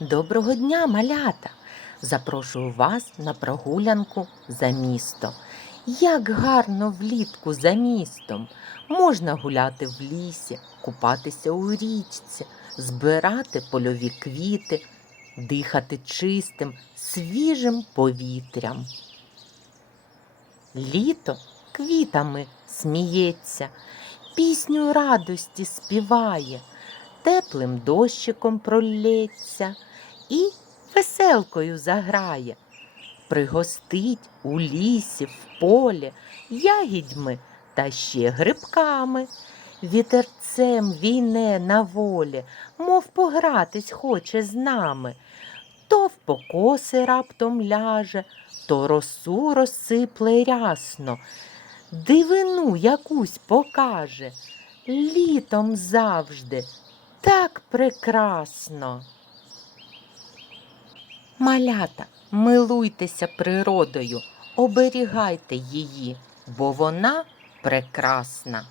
Доброго дня, малята! Запрошую вас на прогулянку за місто. Як гарно влітку за містом. Можна гуляти в лісі, купатися у річці, збирати польові квіти, дихати чистим, свіжим повітрям. Літо квітами сміється, пісню радості співає, теплим дощиком пролється і веселкою заграє. Пригостить у лісі, в полі, ягідьми та ще грибками. Вітерцем війне на волі, мов погратись хоче з нами. То в покоси раптом ляже, то росу розсипле рясно, дивину якусь покаже, літом завжди так прекрасно. Малята, милуйтеся природою, оберігайте її, бо вона прекрасна.